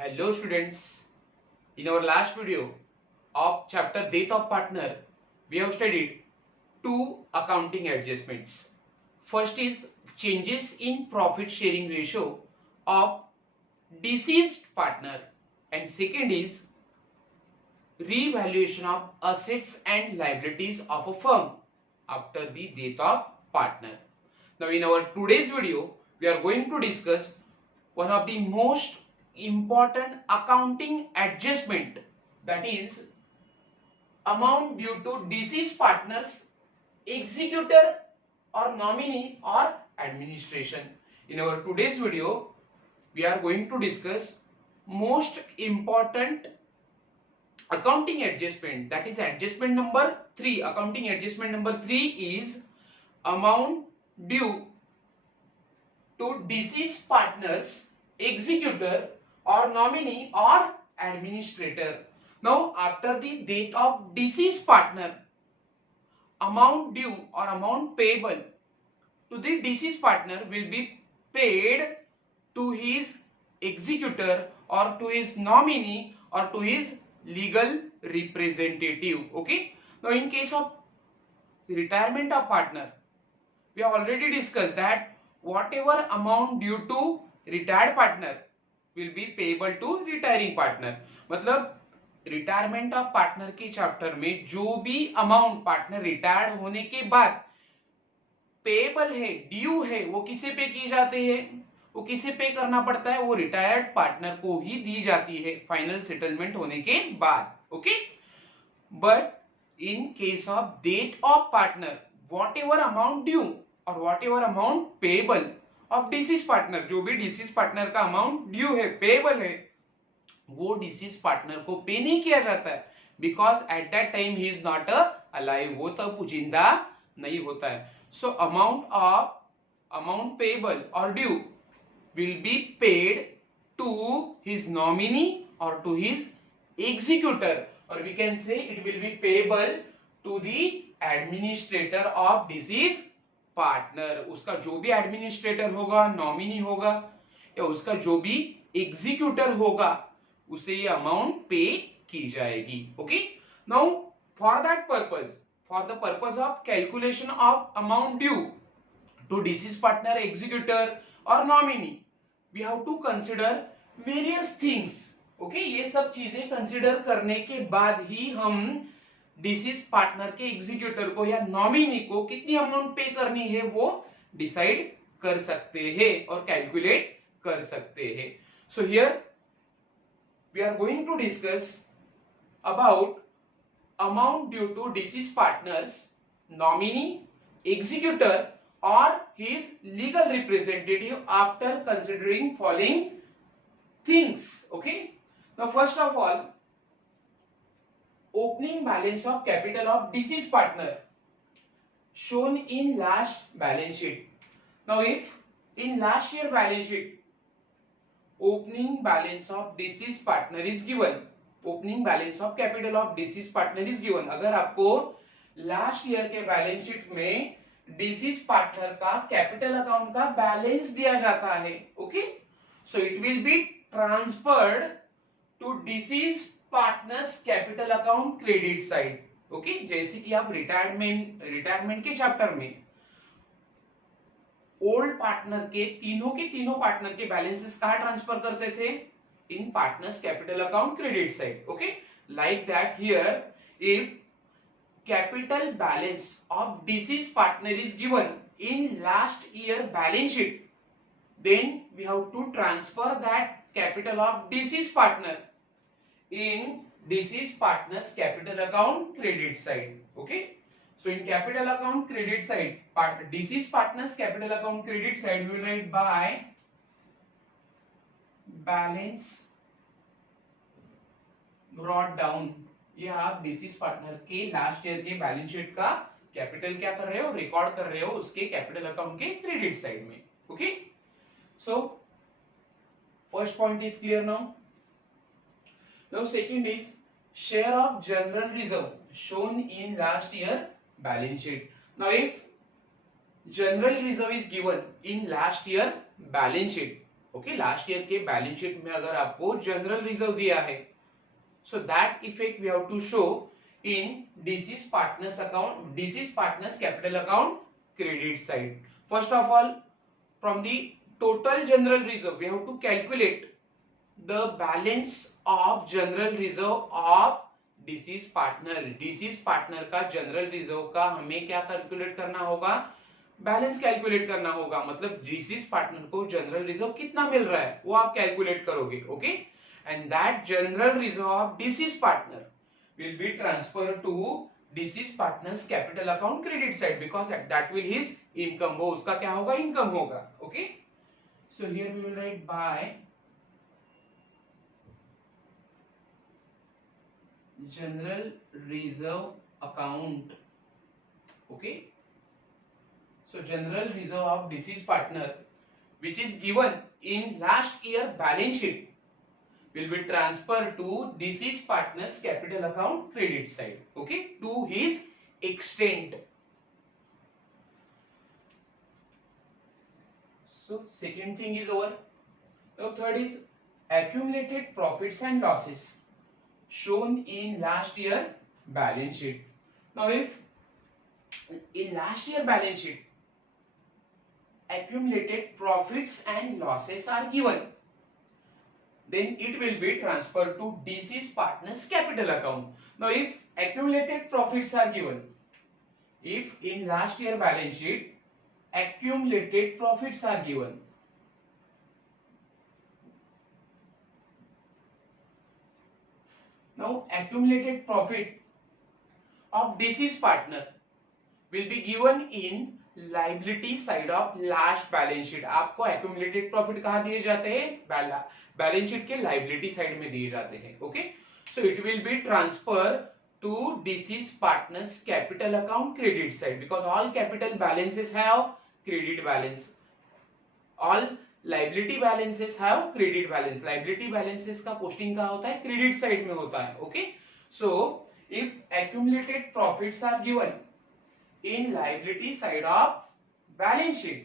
Hello students, in our last video of chapter Death of Partner, we have studied two accounting adjustments. First is changes in profit sharing ratio of deceased partner and second is revaluation of assets and liabilities of a firm after the death of partner. Now in our today's video, we are going to discuss one of the most important accounting adjustment, that is amount due to deceased partners, executor or nominee or administration. In our today's video, we are going to discuss most important accounting adjustment, that is adjustment number 3. Accounting adjustment number 3 is amount due to deceased partners, executor or nominee or administrator. Now after the death of deceased partner, amount due or amount payable to the deceased partner will be paid to his executor or to his nominee or to his legal representative. Okay. Now in case of retirement of partner, we have already discussed that whatever amount due to retired partner will be payable to retiring partner. मतलब retirement of partner के chapter में जो भी amount partner retired होने के बाद payable है, due है, वो किसे पे की जाती है, वो किसे पे करना पड़ता है, वो रिटायर्ड पार्टनर को ही दी जाती है फाइनल सेटलमेंट होने के बाद. Okay. But in case of death of partner, whatever amount due और whatever amount payable of deceased partner, जो भी डिसीज पार्टनर का अमाउंट ड्यू है, पेएबल है, वो डिसीज पार्टनर को पे नहीं किया जाता है, because at that time he is not alive, वो तब जिंदा नहीं होता है. सो अमाउंट पेएबल और due will be paid to his nominee और to his executor, or we can say it will be payable to the administrator of deceased partner. उसका जो भी एडमिनिस्ट्रेटर होगा, नॉमिनी होगा या उसका जो भी एग्जीक्यूटर होगा, उसे ये अमाउंट पे की जाएगी. Okay. Now for that purpose, for the purpose of calculation of amount due to deceased partner, executor और nominee, we have to consider various things. Okay. ये सब चीजें कंसिडर करने के बाद ही हम डिसीज पार्टनर के एग्जीक्यूटर को या नॉमिनी को कितनी अमाउंट पे करनी है वो डिसाइड कर सकते हैं और कैलकुलेट कर सकते हैं. So here we are going to discuss about amount due to deceased partners, nominee, executor और his legal representative after considering following things. Okay. Now first of all, opening balance of capital of deceased partner shown in last balance sheet. Now if in last year balance sheet opening balance of deceased partner is given, opening balance of capital of deceased partner is given, अगर आपको last year के balance sheet में deceased partner का capital account का balance दिया जाता है, okay, so it will be transferred to deceased partners capital account credit side. Okay. जैसे कि आप रिटायरमेंट के चैप्टर में ओल्ड पार्टनर के तीनों पार्टनर के बैलेंसेस कहां ट्रांसफर करते थे, in partners capital account credit side. Okay. Like that here if capital balance of deceased partner is given in last year balance sheet, then we have to transfer that capital of deceased partner in deceased partner's capital account credit side. Okay. So in capital account credit side, deceased partner's capital account credit side, we will write by balance brought down. ये आप disease partner के last year के balance sheet का capital क्या कर रहे हो, record कर रहे हो उसके कैपिटल अकाउंट के क्रेडिट साइड में. Okay. So first point is clear now. Now second is share of general reserve shown in last year balance sheet. Now if general reserve is given in last year balance sheet, okay, last year के balance sheet में अगर आपको general reserve दिया है, so that effect we have to show in deceased partners account, deceased partners capital account credit side. First of all, from the total general reserve we have to calculate the balance of general reserve of deceased partner. deceased partner का general reserve का हमें क्या calculate करना होगा, balance calculate करना होगा। मतलब deceased partner को जनरल रिजर्व कितना मिल रहा है वो आप कैलकुलेट करोगे। Okay, and that general reserve of deceased partner will be transferred to deceased partner's capital account credit side because that will his income, वो उसका क्या होगा, इनकम होगा। Okay, so here we will write by general reserve account. Okay, so general reserve of deceased partner which is given in last year balance sheet will be transferred to deceased partner's capital account credit side. Okay, to his extent. So second thing is over. The third is accumulated profits and losses shown in last year balance sheet. Now if in last year balance sheet accumulated profits and losses are given, then it will be transferred to deceased partner's capital account. Now if accumulated profits are given, if in last year balance sheet accumulated profits are given, now accumulated profit of deceased partner will be given in liability side of last balance sheet. आपको accumulated profit कहां दिए जाते हैं, balance sheet के liability side में दिए जाते हैं। Okay, so it will be transfer to deceased partners capital account credit side because all capital balances have credit balance, all liability balances have credit balance. Liability balances का posting कहां होता है, credit side में होता है। Okay, so if accumulated profits are given in liability side of balance sheet,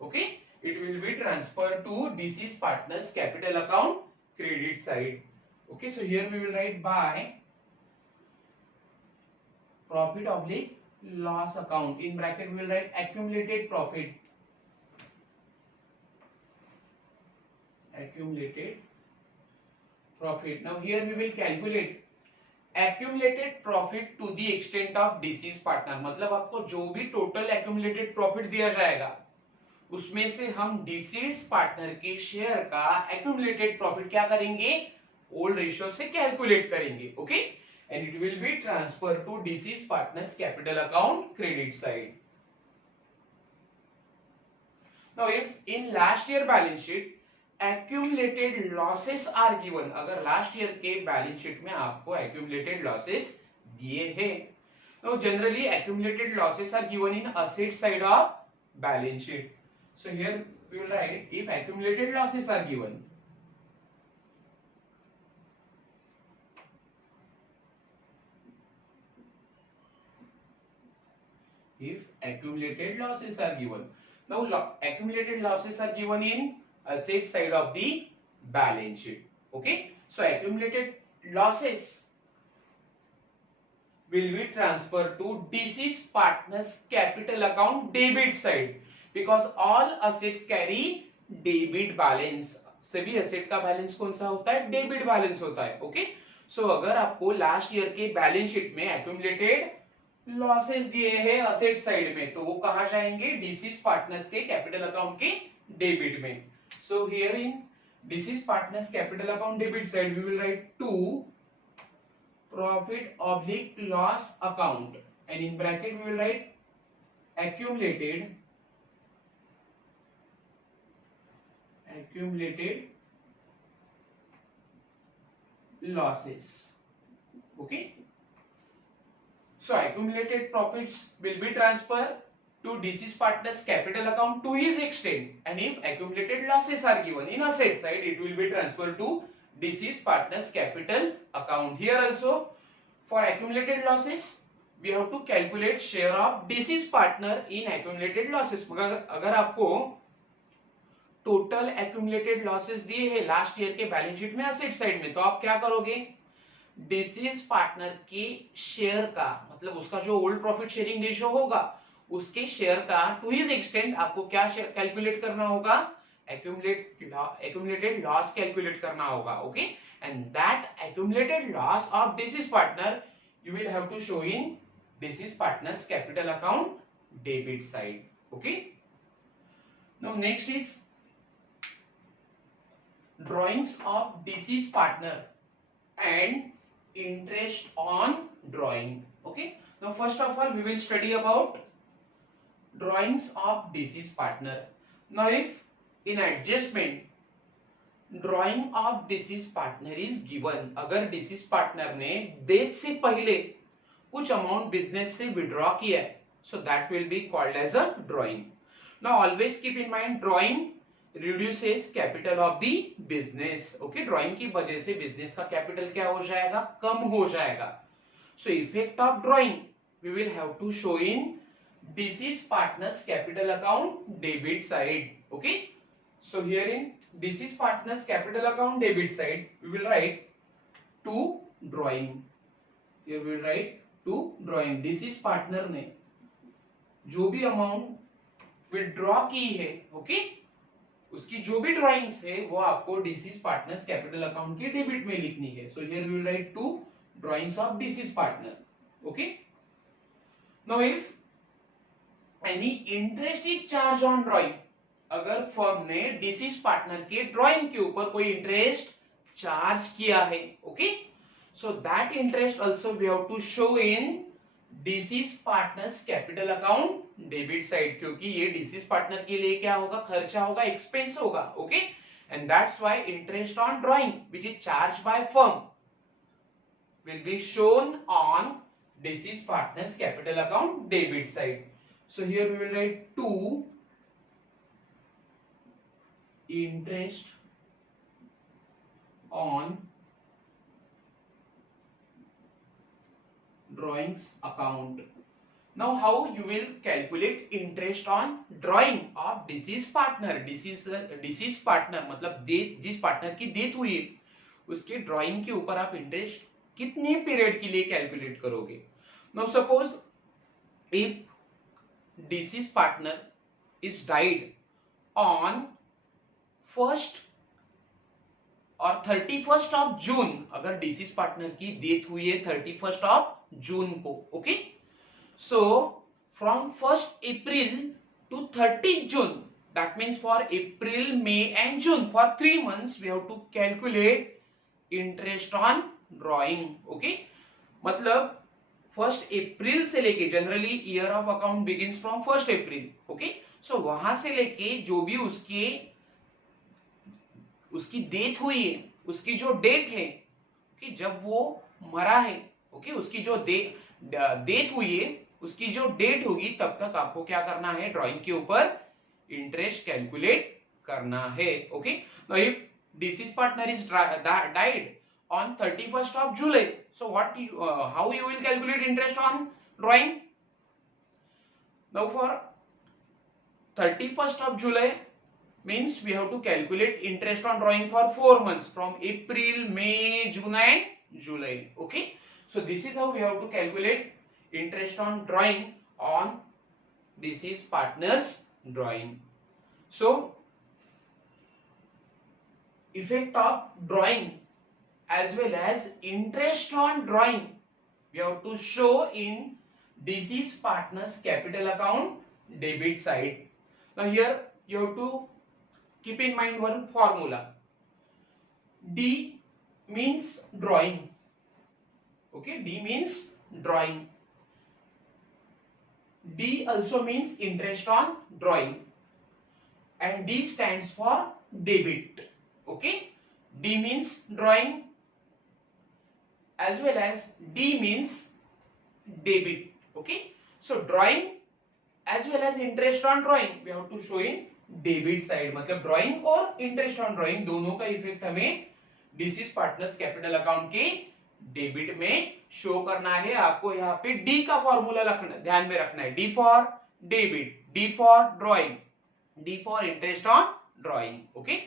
okay, it will be transferred to deceased partners capital account credit side. Okay, so here we will write by profit oblique loss account, in bracket we will write accumulated profit, accumulated profit. Now here we will calculate accumulated profit to the extent of deceased partner. मतलब आपको जो भी total accumulated profit दिया जाएगा उसमें से हम deceased partner के शेयर का एक्यूमुलेटेड प्रॉफिट क्या करेंगे, ओल्ड रेशियो से कैलकुलेट करेंगे। Okay, and it will be transfer to deceased partners capital account credit side. Now if in last year balance sheet accumulated losses are given, अगर last year के balance sheet में आपको accumulated losses दिए हैं, तो generally accumulated losses are given in asset side of balance sheet. So here we will write if accumulated losses are given, if accumulated losses are given, now accumulated losses are given in asset side of the balance sheet. Okay, so accumulated losses will be transferred to deceased partners capital account debit side because all assets carry debit balance। सभी asset का balance कौन सा होता है, debit balance होता है। Okay, सो अगर आपको लास्ट ईयर के बैलेंस शीट में एक्यूमुलेटेड लॉसेस दिए हैं असेट साइड में, तो वो कहां जाएंगे, डिसीज पार्टनर्स के कैपिटल अकाउंट के डेबिट में। So here in deceased partners capital account debit side we will write to profit oblique loss account and in bracket we will write accumulated losses. Okay, so accumulated profits will be transferred to deceased partners capital account to his extent, and if accumulated losses are given in asset side it will be transferred to deceased partners capital account. Here also for accumulated losses we have to calculate share of deceased partner in accumulated losses। अगर आपको total accumulated losses दिए हैं last year के balance sheet में asset side में, तो आप क्या करोगे, डिसीज पार्टनर के शेयर का, मतलब उसका जो ओल्ड प्रॉफिट शेयरिंग रेशियो होगा उसके शेयर का टू हिज एक्सटेंट आपको क्या कैलकुलेट करना होगा, accumulated loss कैलकुलेट करना होगा. Okay, and that accumulated loss of deceased partner you will have to show in deceased partner's capital account debit side. Okay, now next is drawings of deceased partner and interest on drawing. Okay, now first of all we will study about drawings of deceased partner. Now if in adjustment drawing of deceased partner is given, अगर deceased partner ने death से पहले कुछ amount business से withdraw किया है, so that will be called as a drawing. Now always keep in mind drawing reduces capital of the business. Okay, drawing की वजह से बिजनेस का कैपिटल क्या हो जाएगा, कम हो जाएगा. So effect of drawing we will have to show in deceased partners capital account debit side. Okay, so here in deceased partners capital account debit side we will write to drawing. Here we will write to drawing. deceased partner ने जो भी amount withdraw की है, okay, उसकी जो भी drawings है वो आपको deceased partners capital account के डेबिट में लिखनी है. so here we will write to drawings of deceased partner. okay, now if any interest is charged on drawing, अगर फर्म ने डिसीज पार्टनर के ड्राइंग के ऊपर कोई इंटरेस्ट चार्ज किया है, okay, so that interest also we have to show in deceased partners capital account debit side, क्योंकि ये डिसीज पार्टनर के लिए क्या होगा, खर्चा होगा, एक्सपेंस होगा. Okay, and that's why interest on drawing which is charge by firm will be shown on deceased partners capital account debit side. So here we will write to interest on drawings account. Now how you will calculate interest on drawing of deceased partner? deceased partner मतलब जिस partner की death हुई है उसके drawing के ऊपर आप interest कितने पीरियड के लिए कैलकुलेट करोगे. Now suppose if deceased partner is died on 1st और 31st ऑफ जून, अगर डिसीज पार्टनर की डेथ हुई है 31st ऑफ जून को, okay, so from 1st April to 30th June, that means for April, May and June, for 3 months we have to calculate interest on drawing. Okay, मतलब 1st April से लेके, generally year of account begins from 1st April, okay, so वहां से लेके जो भी उसकी death हुई है, उसकी जो डेट है, कि जब वो मरा है, ओके, उसकी जो डेथ हुई है उसकी जो डेट होगी तब तक आपको क्या करना है, ड्राइंग के ऊपर इंटरेस्ट कैलकुलेट करना है. Okay, now if disease partner is died on 31st of July, so what how you will calculate interest on drawing. Now for 31st of July means we have to calculate interest on drawing for 4 months from April, May, June and July. Okay, so this is how we have to calculate interest on drawing on deceased partners drawing. So effect of drawing as well as interest on drawing we have to show in deceased partners capital account debit side. Now here you have to keep in mind one formula. D means drawing. Okay, D means drawing. D also means interest on drawing, and D stands for debit. Okay, D means drawing as well as D means debit. Okay, so drawing as well as interest on drawing we have to show in debit side, मतलब drawing और interest on drawing दोनों का effect हमें disease partners capital account के debit में show करना है. आपको यहाँ पे डी का फॉर्मूला ध्यान में रखना है. D for debit, D for drawing, D for interest on drawing. Okay,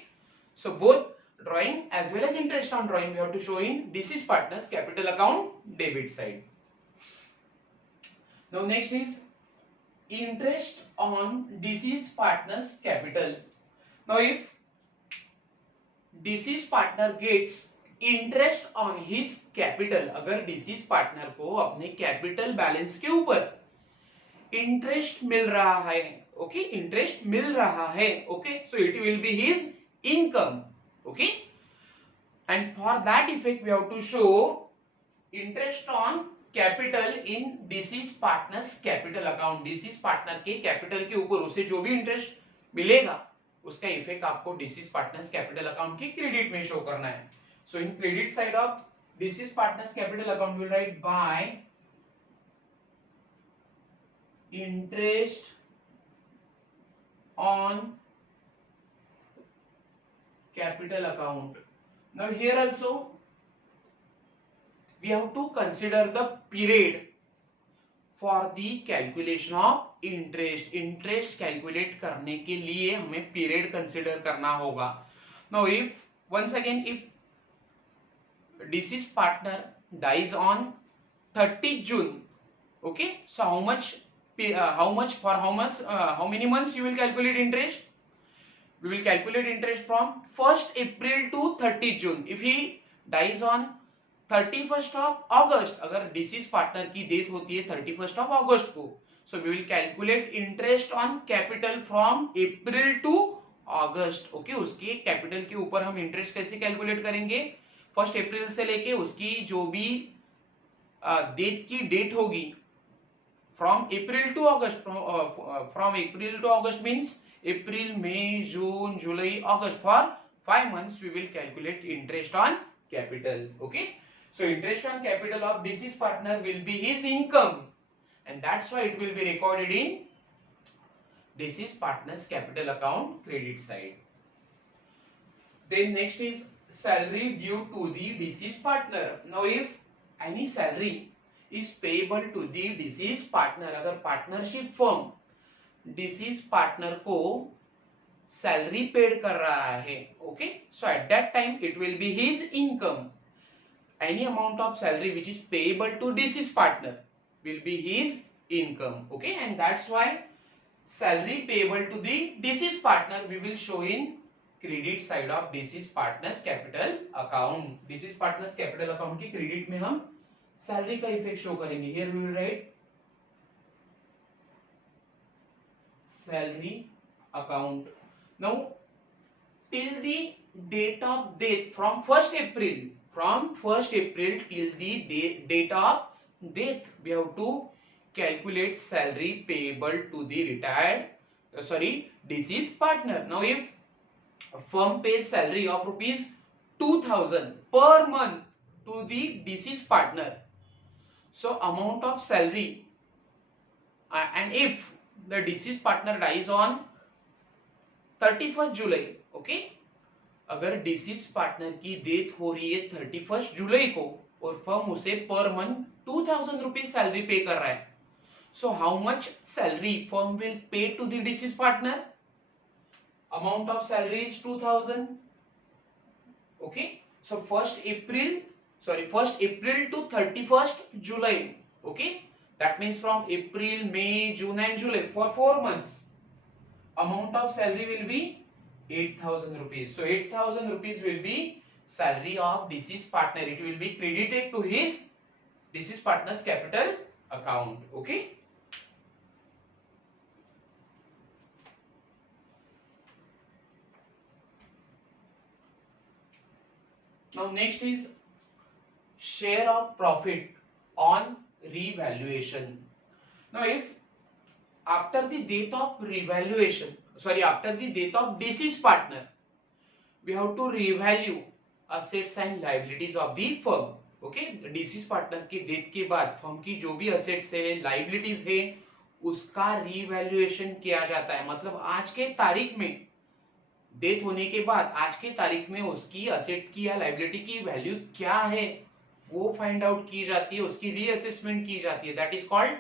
so both drawing as well as interest on drawing we have to show in deceased partner's capital account debit side. Now next is interest on deceased partner's capital. Now if deceased partner gets interest on his capital, अगर deceased partner को अपने capital balance के ऊपर interest मिल रहा है, okay, interest मिल रहा है, okay, so it will be his income, okay, and for that effect we have to show interest on capital in deceased partners capital account. Deceased partner के capital के ऊपर उसे जो भी इंटरेस्ट मिलेगा उसका इफेक्ट आपको डिसीज पार्टनर्स कैपिटल अकाउंट के क्रेडिट में शो करना है. So in credit side of deceased partner's capital account, we'll write by interest on capital account. Now here also we have to consider the period for the calculation of interest. Interest calculate करने के लिए हमें period consider करना होगा. Now if once again if deceased partner dies on 30th June, okay, so how many months you will calculate interest? We will calculate interest from 1st April to 30th June. If he dies on 31st of August, अगर deceased partner की death होती है 31st of August को, so we will calculate interest on capital from April to August, okay, उसके capital के ऊपर हम interest कैसे कैलकुलेट करेंगे? 1 अप्रैल से लेके उसकी जो भी डेथ की डेट होगी from April to August, from April to August means April, May, June, July, August, for 5 months we will calculate interest on capital. Okay, so interest on capital of deceased partner will be his income, and that's why it will be recorded in deceased partner's capital account credit side. Then next is salary due to the deceased partner. Now if any salary is payable to the deceased partner, अगर partnership firm deceased partner को salary paid कर रहा है, okay, so at that time it will be his income. Any amount of salary which is payable to deceased partner will be his income, okay, and that's why salary payable to the deceased partner we will show in credit side of deceased partners capital account. deceased partners capital account की credit में हम salary का effect show करेंगे. Here we will write salary account. Now till the date of death, from 1st April till the date of death we have to calculate salary payable to the deceased partner. Now if firm pays salary of rupees 2000 per month to the deceased partner, so amount of salary and if the deceased partner dies on 31st July, okay, अगर deceased partner की death हो रही है 31st जुलाई को और firm उसे per month 2000 rupees salary पे कर रहा है, so how much salary firm will pay to the deceased partner? Amount of salary is 2000, okay, so 1st April to 31st July, okay, that means from April, May, June and July, for 4 months amount of salary will be 8000 rupees. So 8000 rupees will be salary of deceased partner. It will be credited to his deceased partner's capital account, okay. Now next is share of profit on revaluation. Now if after the death of deceased partner, we have to revalue assets and liabilities of the firm, okay. deceased partner की death के बाद firm की जो भी assets है, liabilities है, उसका revaluation किया जाता है. मतलब आज के तारीख में डेथ होने के बाद आज के तारीख में उसकी असेट की या लाइबिलिटी की वैल्यू क्या है वो फाइंड आउट की जाती है, उसकी रीअसेसमेंट की जाती है. That is called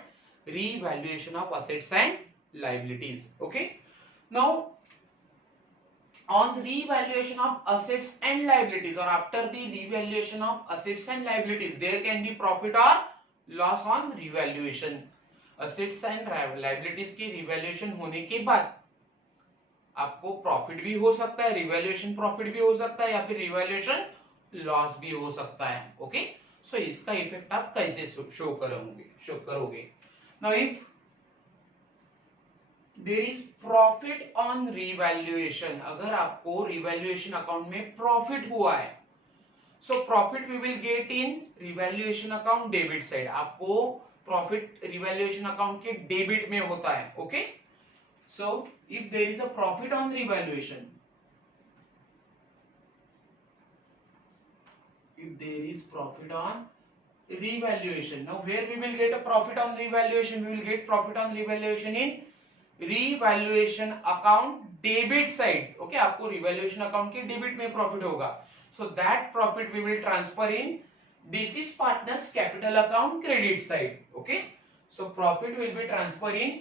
revaluation of assets and liabilities, okay. Now on the revaluation of assets and liabilities, or after the revaluation of assets and liabilities, there can be profit or loss on revaluation. assets and liabilities की revaluation होने के बाद आपको profit भी हो सकता है, revaluation profit भी हो सकता है, या फिर रिवैल्यूएशन लॉस भी हो सकता है. ओके, सो इसका इफेक्ट आप कैसे शो करोगे. Now if there is profit on revaluation, अगर आपको रिवैल्यूएशन अकाउंट में प्रॉफिट हुआ है, so profit we will get in revaluation account debit side. आपको प्रॉफिट रिवैल्यूएशन अकाउंट के डेबिट में होता है. Okay, so if there is a profit on revaluation, if there is profit on revaluation, now where we will get a profit on revaluation, we will get profit on revaluation in revaluation account debit side. Okay, आपको revaluation account के debit में profit होगा, so that profit we will transfer in deceased partners capital account credit side. Okay, so profit will be transferred in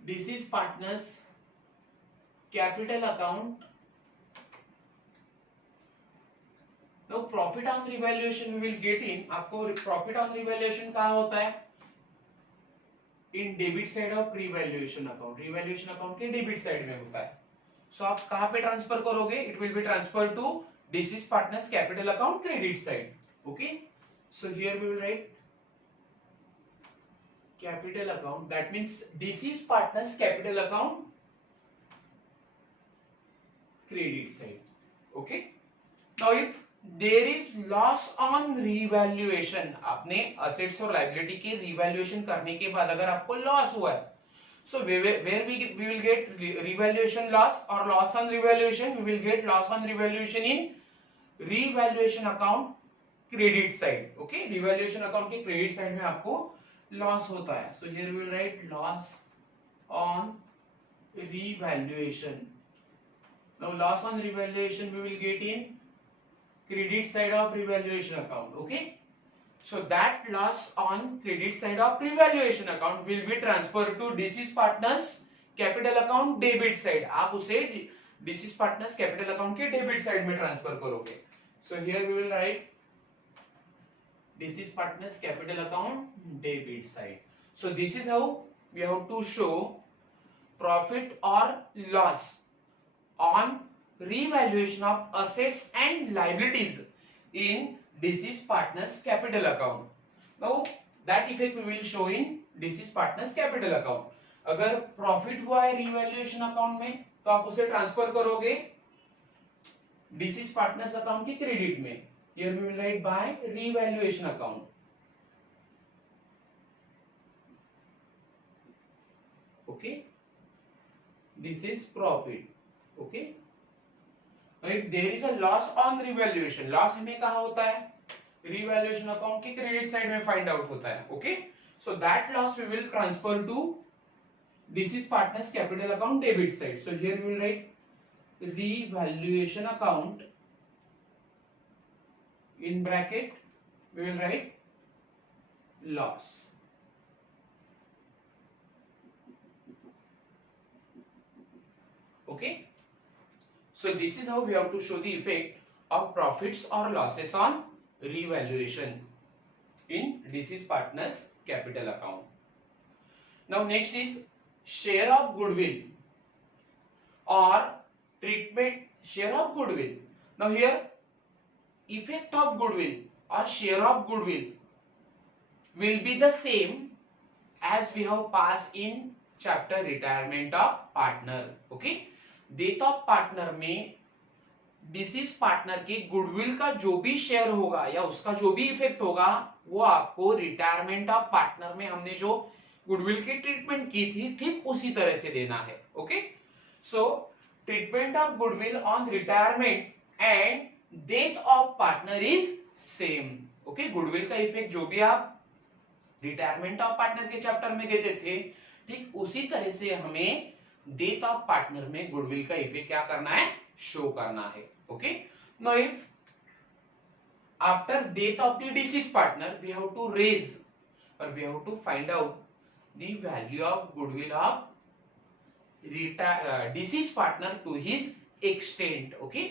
deceased partners capital account. तो profit on revaluation we will get in, आपको profit on revaluation कहाँ होता है, in debit side of revaluation account. Revaluation account के debit side में होता है. सो आप कहाँ पे ट्रांसफर करोगे, it will be transfer to deceased partners capital account credit side. Okay, so here we will write capital account, that means deceased partners capital account credit side. Okay, now if there is loss on revaluation, आपने assets और liability के revaluation करने के बाद अगर आपको loss हुआ है, so where we will get revaluation loss or loss on revaluation, we will get loss on revaluation in revaluation account credit side. Okay, revaluation account के credit side में आपको लॉस होता है. So here we will write loss on revaluation. Now loss on revaluation we will get in credit side of revaluation account. Okay, so that loss on credit side of revaluation account will be transfer to deceased partners capital account debit side. आप उसे deceased partners capital account के debit side में transfer करोगे. So here we will write deceased partners capital account debit side. So this is how we have to show profit or loss on revaluation of assets and liabilities in deceased partners capital account. Now that effect we will show in deceased partners capital account. अगर profit हुआ है revaluation account में, तो आप उसे transfer करोगे disease partners account के credit में. Here we will write by revaluation account. Okay, this is profit. Okay, now if there is a loss on revaluation, loss हमें कहाँ होता है, revaluation account की credit side में find out होता है. Okay, so that loss we will transfer to deceased partners capital account debit side. So here we will write revaluation account, in bracket we will write loss. Okay, so this is how we have to show the effect of profits or losses on revaluation in deceased partners capital account. Now next is share of goodwill or treatment share of goodwill. Now here effect of goodwill or share of goodwill will be the same as we have passed in chapter retirement of partner. Okay, death of partner में deceased partner के goodwill का जो भी share होगा या उसका जो भी इफेक्ट होगा वो आपको रिटायरमेंट ऑफ पार्टनर में हमने जो गुडविल की ट्रीटमेंट की थी ठीक उसी तरह से देना है. Okay, so treatment of goodwill on retirement and death of partner is same. Okay, goodwill का इफेक्ट जो भी आप रिटायरमेंट ऑफ पार्टनर के चैप्टर में देते थे ठीक उसी तरह से हमें डेथ ऑफ पार्टनर में गुडविल का इफेक्ट क्या करना है, शो करना है. Okay, now if after death of the deceased partner we have to raise और we have to find out the value of goodwill of deceased partner to his extent. Okay,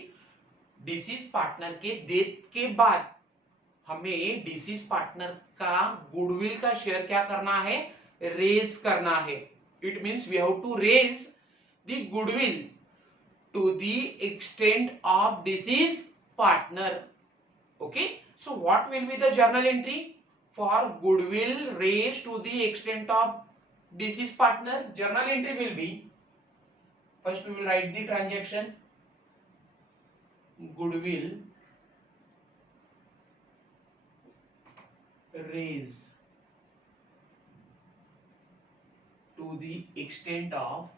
deceased partner के death के बाद हमें deceased partner का goodwill का share क्या करना है, रेज करना है. It means we have to raise the goodwill to the extent of deceased partner. Okay, so what will be the journal entry for goodwill raised to the extent of deceased partner? Journal entry will be, first we will write the transaction. Goodwill raise to the extent of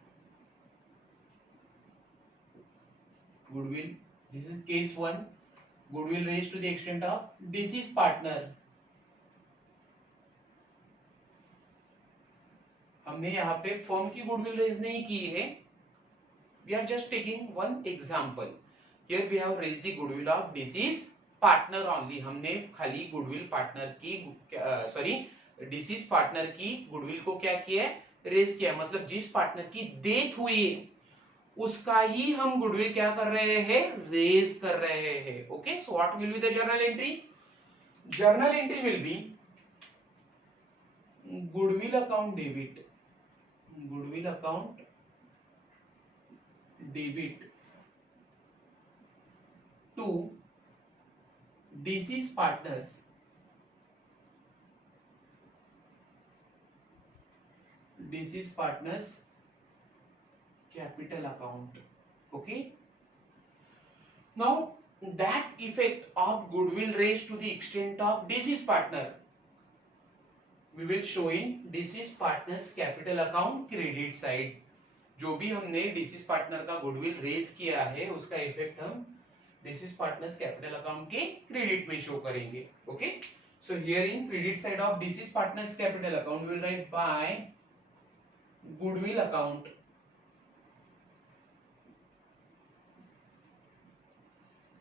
goodwill. This is case 1. Goodwill raised to the extent of deceased partner. हमने यहाँ पे firm की goodwill raise नहीं की है. We are just taking one example. Here we have raise the goodwill of deceased partner only. हमने खाली goodwill partner की सॉरी डिसीज पार्टनर की गुडविल को क्या किया है, रेज किया. मतलब जिस पार्टनर की डेथ हुई है उसका ही हम गुडविल क्या कर रहे हैं, रेज कर रहे हैं. Okay, so what will be the journal entry? Journal entry will be goodwill account debit. Goodwill account debit to deceased partner's capital account. Okay, now that effect of goodwill raised to the extent of deceased partner we will show in deceased partners capital account credit side. जो भी हमने deceased partner का goodwill raise किया है उसका effect हम deceased partners capital account के credit में शो करेंगे. Okay, so here in credit side of deceased partners capital account we will write by goodwill account.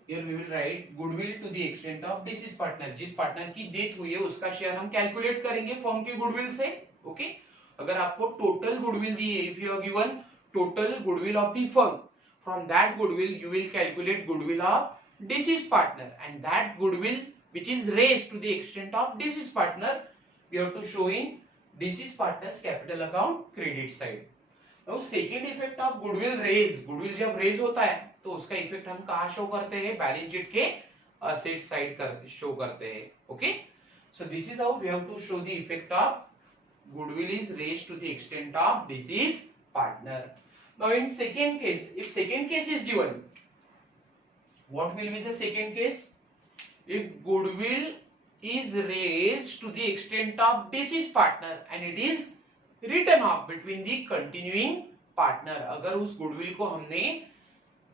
Here we will write goodwill to the extent of deceased partner. जिस partner की death हुई है उसका share हम calculate करेंगे firm के goodwill से. Okay, अगर आपको टोटल गुडविल दी है, if you have given total goodwill of the firm, from that goodwill you will calculate goodwill of deceased partner and that goodwill which is raised to the extent of deceased partner we have to show in deceased partners capital account credit side. Now second effect of goodwill raise, goodwill जब raise होता है तो उसका effect हम कहाँ show करते हैं, balance sheet के असेट साइड करते शो करते हैं. Okay, so this is how we have to show the effect of goodwill is raised to the extent of deceased partner. Now in second case, if second case is given, what will be the second case? If goodwill is raised to the extent of deceased partner and it is written off between the continuing partner. अगर उस goodwill को हमने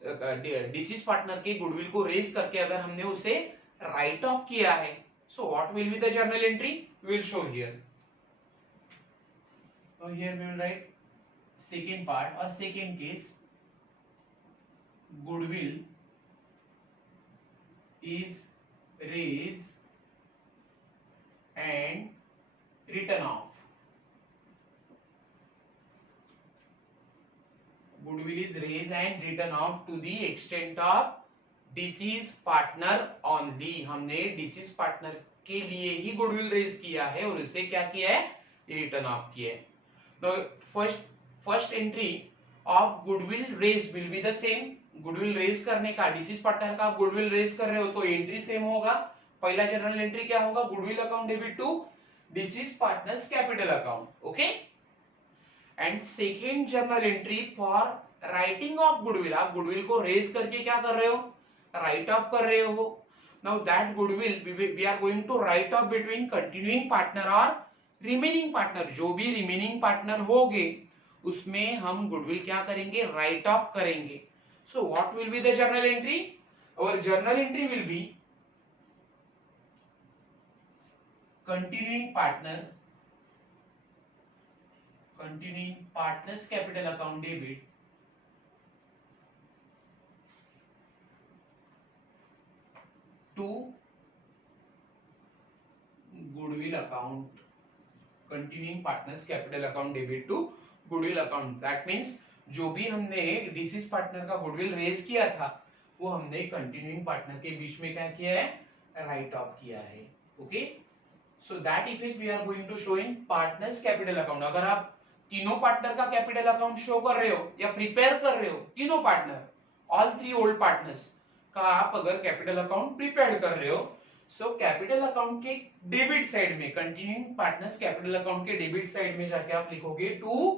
deceased partner के goodwill को raise करके अगर हमने उसे राइट ऑफ किया है, so what will be the journal entry? We will show here. So here we will write second part or second case, goodwill is raised and written off. Goodwill is raised and written off to the extent of deceased partner only. हमने deceased partner के लिए ही goodwill raise किया है और उसे क्या किया है, रिटर्न ऑफ किया है. तो first entry of goodwill raise will be the same. Goodwill raise करने का, डिसीज पार्टनर का आप गुडविल रेज कर रहे हो तो एंट्री सेम होगा. पहला जनरल एंट्री क्या होगा, goodwill account debit to deceased partners capital account. Okay, and second journal entry for writing off goodwill. आप गुडविल को रेज करके क्या कर रहे हो, राइट ऑफ कर रहे हो. Now that goodwill we are going to write off between continuing partner और रिमेनिंग पार्टनर. जो भी रिमेनिंग पार्टनर होंगे उसमें हम गुडविल क्या करेंगे, राइट ऑफ करेंगे. So what will be the journal entry? Our journal entry will be continuing partners capital account debit to goodwill account. Continuing partners capital account debit to goodwill account. That means जो भी हमने deceased partner का goodwill raise किया था वो हमने continuing partner के बीच में क्या किया है, राइट ऑफ किया है। Okay, so that effect we are going to show in partners capital account. अगर आप तीनों पार्टनर का कैपिटल अकाउंट शो कर रहे हो या प्रिपेयर कर रहे हो, तीनों partner, all three old partners का आप अगर कैपिटल अकाउंट प्रिपेयर कर रहे हो, सो कैपिटल अकाउंट के डेबिट साइड में, कंटिन्यूइंग पार्टनर्स कैपिटल अकाउंट के डेबिट साइड में जाके आप लिखोगे to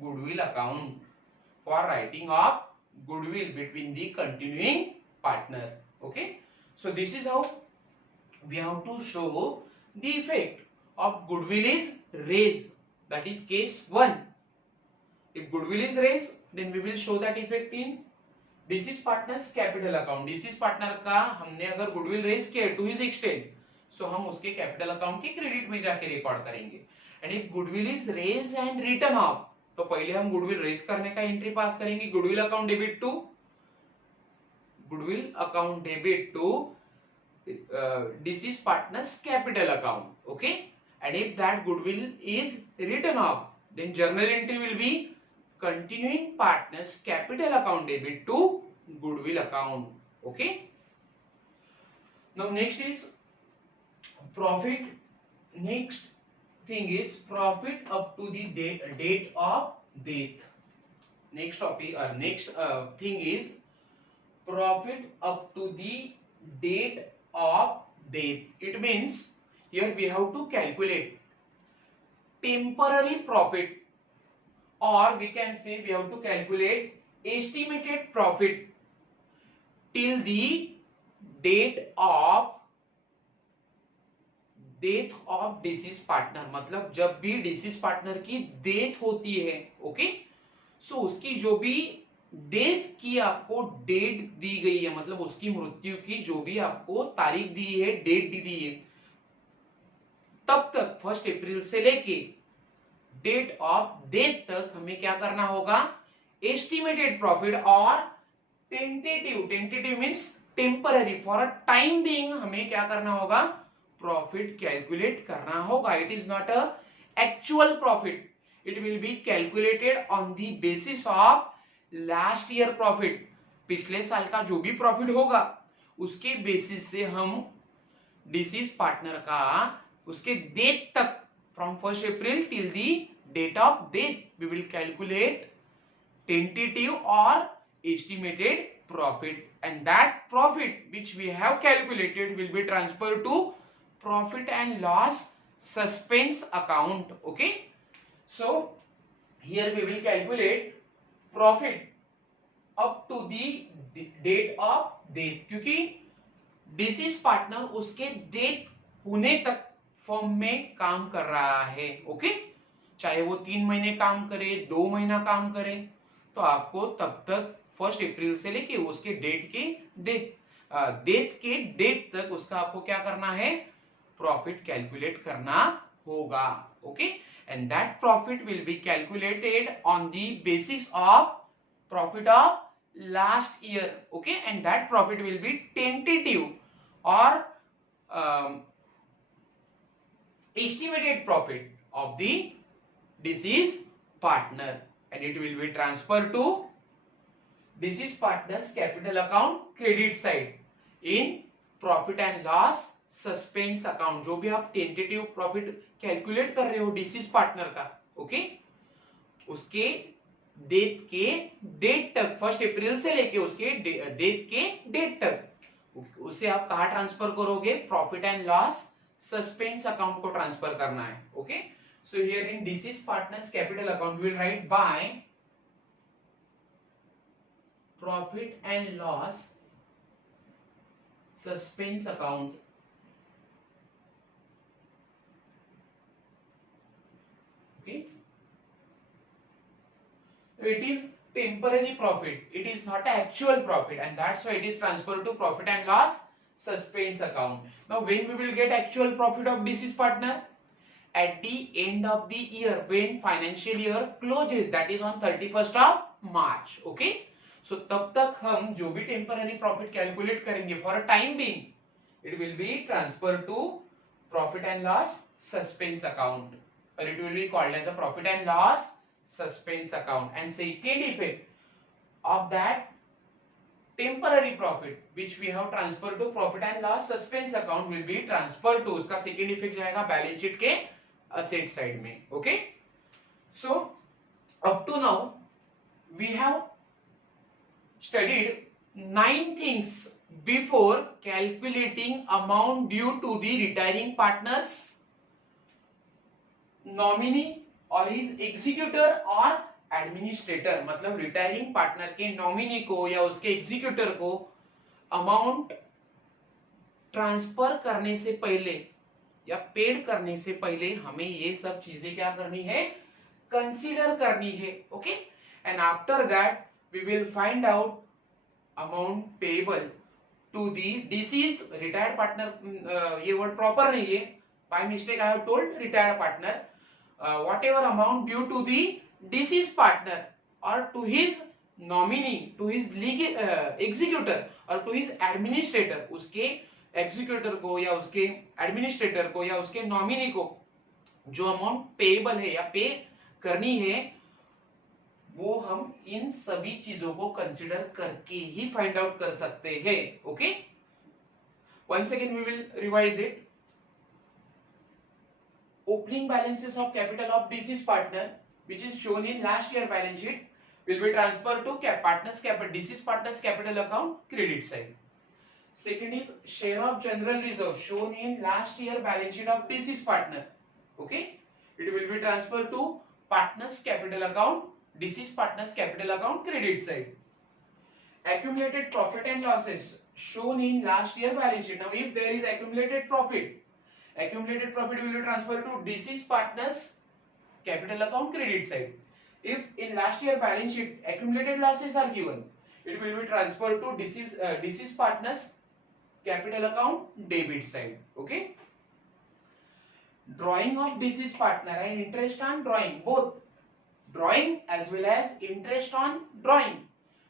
goodwill account for writing off goodwill between the continuing partner. Okay, so this is how we have to show the effect of goodwill is raised, that is case 1. If goodwill is raised, then we will show that effect in deceased partners capital account. deceased partner का हमने अगर goodwill raise किया to his extent, so हम उसके capital account के credit में जाके record करेंगे। and if goodwill is raised and written off, तो पहले हम गुडविल रेज करने का एंट्री पास करेंगे, goodwill account debit to deceased partners capital account. Okay, and if that goodwill is written off, then journal entry will be continuing partners' capital account debit to goodwill account. Okay, now next is profit. Next thing is profit up to the date of death. Next topic or next thing is profit up to the date of death. It means here we have to calculate temporary profit, or we can say we have to calculate estimated profit till the date of death of deceased partner. मतलब जब भी deceased partner की death होती है, okay, सो उसकी जो भी death की आपको डेट दी गई है, मतलब उसकी मृत्यु की जो भी आपको तारीख दी है, डेट दी है, तब तक 1 अप्रैल से लेके डेट ऑफ डेथ तक हमें क्या करना होगा, एस्टिमेटेड प्रॉफिट और tentative means temporary, for a time being हमें क्या करना होगा, प्रॉफिट कैलकुलेट करना होगा। It is not a actual profit, it will be calculated on the basis of last year profit. पिछले साल का जो भी प्रॉफिट होगा उसके बेसिस से हम डिसीज पार्टनर का उसके डेट तक, from 1 April till the date of death, we will calculate tentative और estimated profit, and that profit which we have calculated will be transferred to profit and loss suspense account. Okay, so here we will calculate profit up to the date of death, क्योंकि disease partner उसके death होने तक firm में काम कर रहा है। Okay, चाहे वो 3 महीने काम करे, 2 महीना काम करे, तो आपको तब तक 1 अप्रैल से लेके उसके डेट के डेट तक उसका आपको क्या करना है, प्रॉफिट कैलकुलेट करना होगा। Okay, and that profit will be calculated on the basis of profit of last year. Okay, and that profit will be tentative और estimated profit of the deceased partner, and it will be transferred to deceased partner's capital account credit side in profit and loss suspense account। जो भी आप tentative profit calculate कर रहे हो disease partner का, okay, उसके date के date तक, 1 अप्रैल से लेके उसके डेट के डेट तक, उसे आप कहाँ ट्रांसफर करोगे, profit and loss suspense account को ट्रांसफर करना है। Okay, so here in deceased partners capital account we will write by profit and loss suspense account। Okay, so it is temporary profit, it is not actual profit, and that's why it is transferred to profit and loss suspense account. Now when we will get actual profit of deceased partner, at the end of the year, when financial year closes, that is on 31st of March। okay, so तब तक हम जो भी temporary profit calculate करेंगे for a time being, it will be transfer to profit and loss suspense account, और it will be called as a profit and loss suspense account. And second effect of that temporary profit which we have transferred to profit and loss suspense account will be transferred to, उसका second effect जाएगा balance sheet के asset side में. Okay, so up to now we have studied 9 things before calculating amount due to the retiring partner's nominee or his executor or administrator. मतलब retiring partner के nominee को या उसके executor को amount transfer करने से पहले या पेड करने से पहले हमें ये सब चीजें क्या करनी है, कंसीडर करनी है. Okay, and after that we will find out amount payable to the deceased retired partner. ये वर्ड प्रॉपर नहीं है, by mistake I have told retired partner. whatever amount due to the deceased partner or to his nominee, to his legal executor or to his administrator, उसके executor को या उसके administrator को या उसके nominee को जो amount payable है या पे करनी है, वो हम इन सभी चीजों को consider करके ही find out कर सकते हैं. Okay, once again we will revise it. Opening balances of capital of deceased partner which is shown in last year balance sheet will be transferred to deceased partner's capital account credit side. Second is share of general reserve shown in last year balance sheet of deceased partner. Okay, it will be transferred to partner's capital account, deceased partner's capital account credit side. Accumulated profit and losses shown in last year balance sheet. Now if there is accumulated profit will be transferred to deceased partners capital account credit side. If in last year balance sheet accumulated losses are given, it will be transferred to deceased partners capital account debit side. Okay, drawing of deceased partner and interest on drawing, both drawing as well as interest on drawing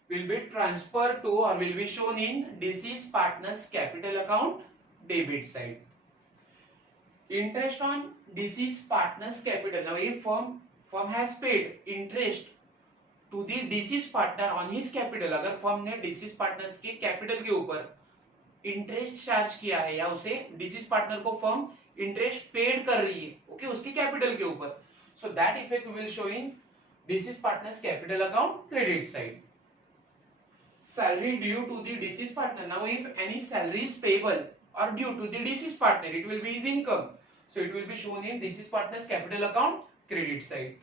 will be transferred to or will be shown in deceased partners capital account debit side. Interest on deceased partner's capital. Now if firm has paid interest to the deceased partner on his capital, अगर firm ने deceased partners के capital के ऊपर interest charge किया है या उसे deceased partner को firm interest paid कर रही है, okay, उसके capital के ऊपर, so that effect we will show in deceased partner's capital account credit side. Salary due to the deceased partner. Now if any salary is payable or due to the deceased partner, it will be his income, so it will be shown in deceased partner's capital account credit side.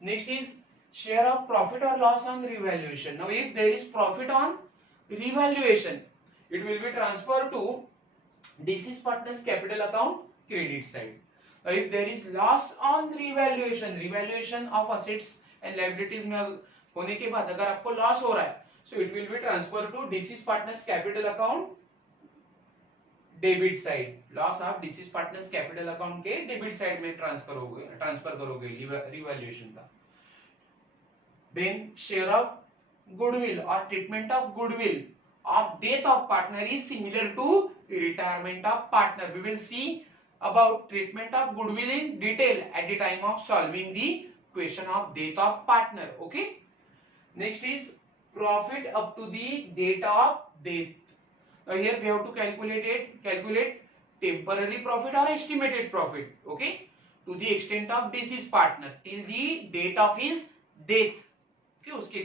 Next is share of profit or loss on revaluation. Now if there is profit on revaluation, it will be transferred to deceased partner's capital account credit side. Now if there is loss on revaluation of assets and liabilities में होने के बाद अगर आपको loss हो रहा है, so it will be transferred to deceased partner's capital account debit side. Loss of deceased partners capital account के डेबिट साइड में ट्रांसफर करोगे रिवैल्यूएशन का. देन शेयर ऑफ गुडविल और treatment of goodwill of death of partner is similar to retirement of partner. We will see about treatment of goodwill in detail at the time of solving the question of death of partner. Okay, next is profit up to the date of death. Now here we have to calculate temporary profit or estimated profit, okay, to the extent of deceased partner till the date of his death. Okay, उसके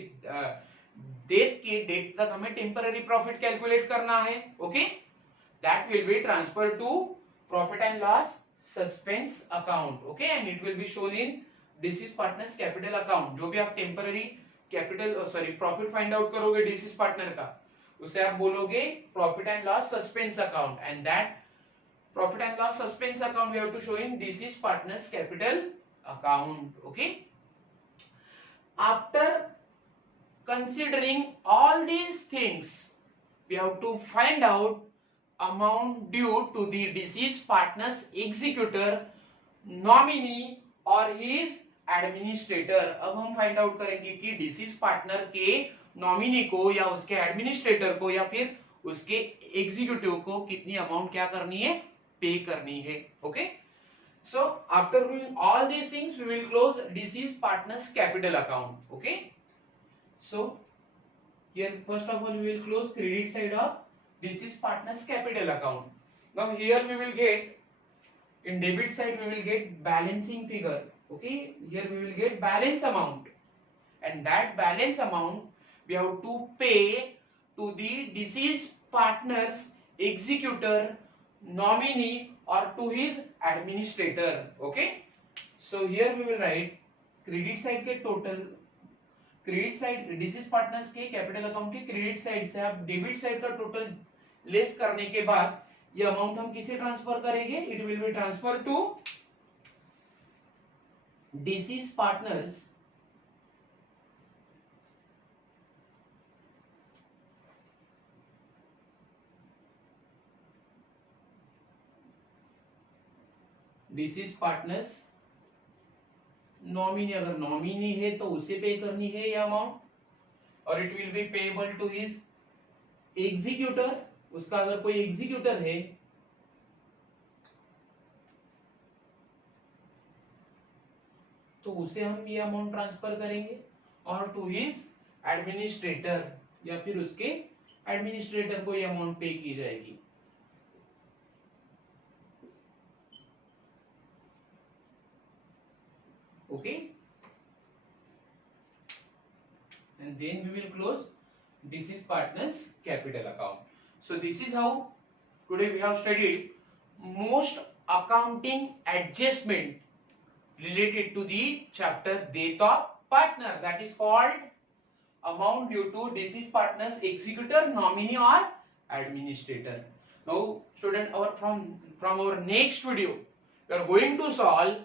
death के date तक हमें temporary profit calculate करना है. Okay, that will be transferred to profit and loss suspense account. Okay, and it will be shown in deceased partner's capital account. जो भी आप temporary profit find out करोगे deceased partner का, उसे आप बोलोगे profit and loss suspense account, and that profit and loss suspense account we have to show in deceased partners capital account. Okay, after considering all these things we have to find out amount due to the deceased partner's executor, nominee और his administrator. अब हम find out करेंगे कि disease partner के nominee को या उसके administrator को या फिर उसके एग्जीक्यूटिव को कितनी अमाउंट क्या करनी है, पे करनी है. Okay, So after doing all these things, we will close deceased partner's capital account. Okay. So here first of all we will close credit side of deceased partner's capital account. Now here we will get, in debit side we will get balancing figure. Okay. Here we will get balance amount, and that balance amount we have to pay to the deceased partner's executor, nominee, or to his administrator. Okay. So here we will write credit side के total, credit side deceased partners के capital account के credit side से आप debit side का total less करने के बाद ये अमाउंट हम किसे ट्रांसफर करेंगे? It will be transfer to deceased partners nominee, अगर नॉमिनी है तो उसे पे करनी है ये अमाउंट, और it will be payable to his executor, उसका अगर कोई एग्जीक्यूटर है तो उसे हम ये अमाउंट ट्रांसफर करेंगे, और टू हिज एडमिनिस्ट्रेटर, या फिर उसके एडमिनिस्ट्रेटर को ये अमाउंट पे की जाएगी. Okay, and then we will close deceased partners capital account. So this is how today we have studied most accounting adjustment related to the chapter death of partner, that is called amount due to deceased partners executor, nominee, or administrator. Now student, from our next video we are going to solve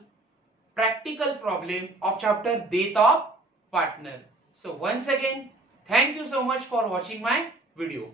practical problem of chapter death of partner. So once again, thank you so much for watching my video.